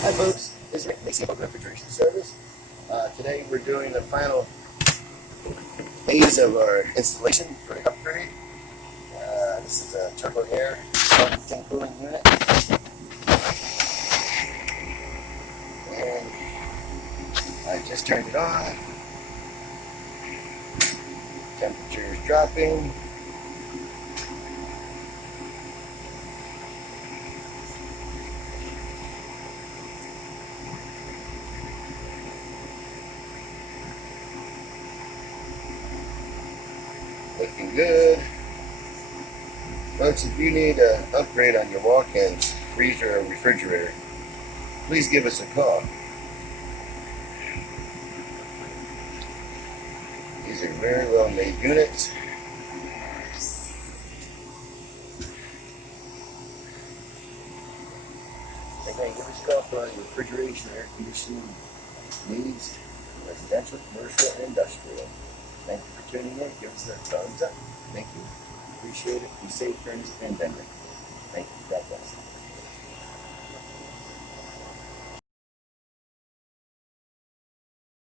Hi folks, this is Rick, Macy Refrigeration Service. Today we're doing the final phase of our installation for the upgrade. This is a Turbo Air self-contained cooling unit. And I just turned it on. Temperature is dropping. Looking good. Folks, if you need an upgrade on your walk-ins, freezer or refrigerator, please give us a call. These are very well made units. Again, give us a call for your refrigeration, air conditioning needs, residential, commercial, and industrial. Thank you for tuning in. Give us a thumbs up. Thank you. Appreciate it. Be safe during this pandemic. Thank you. God bless.